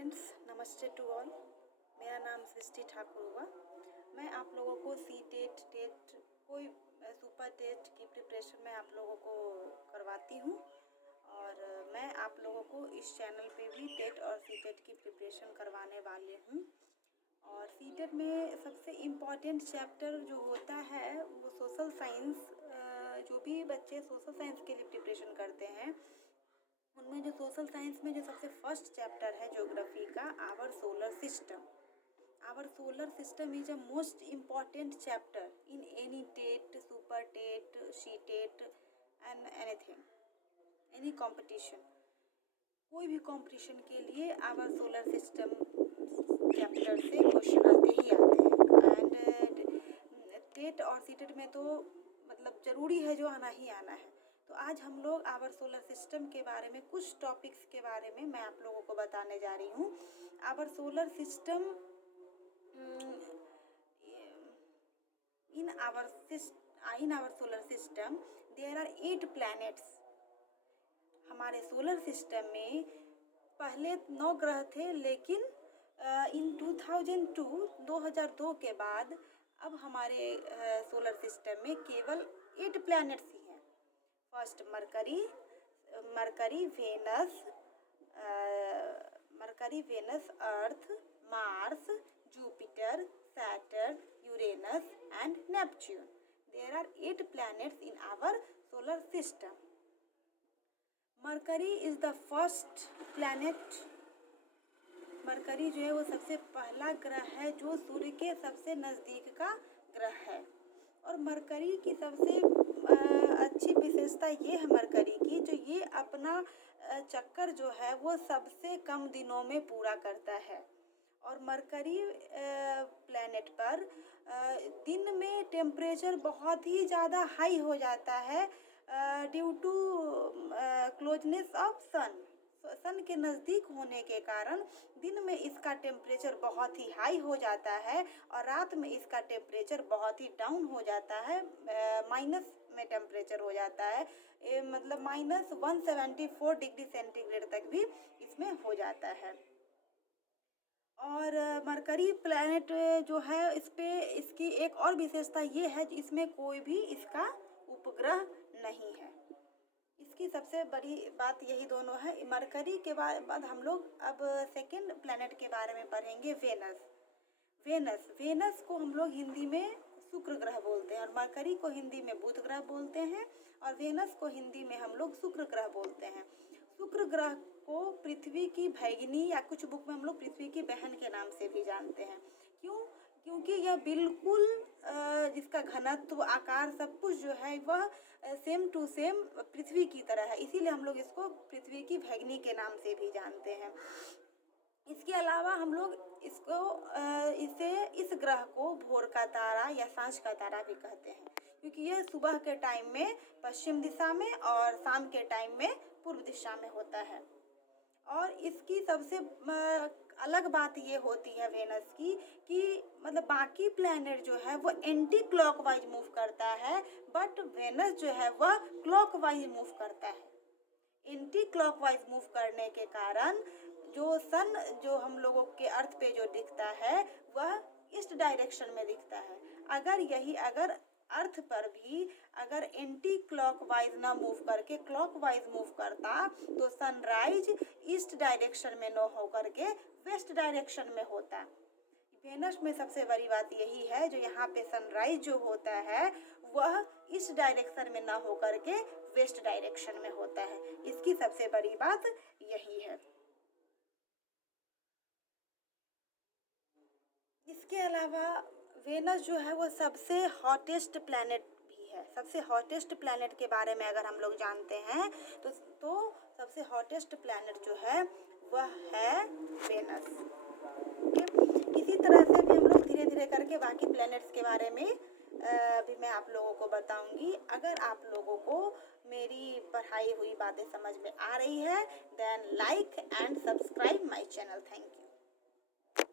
Friends, नमस्ते to all. मेरा नाम सृष्टि ठाकुर हुआ। मैं आप लोगों को सी टेट कोई सुपर टेट की प्रिपरेशन में आप लोगों को करवाती हूँ और मैं आप लोगों को इस चैनल पे भी टेट और सी टेट की प्रिपरेशन करवाने वाली हूँ। और सी टेट में सबसे इम्पॉर्टेंट चैप्टर जो होता है वो सोशल साइंस। जो भी बच्चे सोशल साइंस के लिए प्रिपरेशन करते हैं उनमें जो सोशल साइंस में जो सबसे फर्स्ट चैप्टर है ज्योग्राफी का, our solar system. Our solar system is a most important chapter in any TET, super TET, C TET and anything, any competition. कोई भी कंपटीशन के लिए आवर सोलर सिस्टम चैप्टर से क्वेश्चन आते ही आते हैं। एंड टेट और सी टेट में तो मतलब ज़रूरी है, जो आना ही आना है। तो आज हम लोग आवर सोलर सिस्टम के बारे में, कुछ टॉपिक्स के बारे में मैं आप लोगों को बताने जा रही हूँ। Our solar system, in our solar system there are 8 planets. हमारे सोलर सिस्टम में पहले 9 ग्रह थे, लेकिन इन 2002 के बाद अब हमारे सोलर सिस्टम में केवल 8 प्लैनेट्स ही हैं। First Mercury, Venus, Earth, Mars, Jupiter, Saturn, Uranus and Neptune. There are 8 planets in our solar system. Mercury is the first planet. Mercury जो है वो सबसे पहला ग्रह है जो सूर्य के सबसे नज़दीक का ग्रह है। और मरकरी की सबसे अच्छी विशेषता ये है मरकरी की, जो ये अपना चक्कर जो है वो सबसे कम दिनों में पूरा करता है। और मरकरी प्लैनेट पर दिन में टेम्परेचर बहुत ही ज़्यादा हाई हो जाता है ड्यू टू क्लोजनेस ऑफ सन के नज़दीक होने के कारण दिन में इसका टेम्परेचर बहुत ही हाई हो जाता है और रात में इसका टेम्परेचर बहुत ही डाउन हो जाता है, माइनस में टेम्परेचर हो जाता है। मतलब -174 डिग्री सेंटीग्रेड तक भी इसमें हो जाता है। और मरकरी प्लैनेट जो है इसकी एक और विशेषता ये है कि इसमें कोई भी इसका उपग्रह नहीं है। इसकी सबसे बड़ी बात यही दोनों है। मरकरी के बाद हम लोग अब सेकंड प्लैनेट के बारे में पढ़ेंगे, वेनस को हम लोग हिंदी में शुक्र ग्रह बोलते हैं और मरकरी को हिंदी में बुध ग्रह बोलते हैं और वेनस को हिंदी में हम लोग शुक्र ग्रह बोलते हैं। शुक्र ग्रह को पृथ्वी की भैगिनी या कुछ बुक में हम लोग पृथ्वी की बहन के नाम से भी जानते हैं। क्योंकि यह बिल्कुल जिसका घनत्व, आकार, सब कुछ जो है वह सेम टू सेम पृथ्वी की तरह है, इसीलिए हम लोग इसको पृथ्वी की भैगिनी के नाम से भी जानते हैं। इसके अलावा हम लोग इस ग्रह को भोर का तारा या सांझ का तारा भी कहते हैं, क्योंकि यह सुबह के टाइम में पश्चिम दिशा में और शाम के टाइम में पूर्व दिशा में होता है। और इसकी सबसे अलग बात ये होती है वेनस की कि मतलब बाकी प्लैनेट जो है वो एंटी क्लॉकवाइज मूव करता है, बट वेनस जो है वह क्लॉकवाइज मूव करता है। एंटी क्लॉकवाइज मूव करने के कारण जो सन जो हम लोगों के अर्थ पे जो दिखता है वह ईस्ट डायरेक्शन में दिखता है। अगर अर्थ पर भी अगर एंटी क्लॉकवाइज ना मूव करके क्लॉकवाइज मूव करता तो सनराइज ईस्ट डायरेक्शन में न होकर के वेस्ट डायरेक्शन में होता। वेनस में सबसे बड़ी बात यही है, जो यहाँ पे सनराइज जो होता है वह ईस्ट डायरेक्शन में ना होकर के वेस्ट डायरेक्शन में होता है। इसकी सबसे बड़ी बात यही है। इसके अलावा वेनस जो है वो सबसे हॉटेस्ट प्लैनेट भी है। सबसे हॉटेस्ट प्लैनेट के बारे में अगर हम लोग जानते हैं तो सबसे हॉटेस्ट प्लैनेट जो है वह है वेनस। इसी तरह से भी हम लोग धीरे धीरे करके बाकी प्लैनेट्स के बारे में भी मैं आप लोगों को बताऊंगी। अगर आप लोगों को मेरी पढ़ाई हुई बातें समझ में आ रही है, then like and subscribe my channel. Thank you.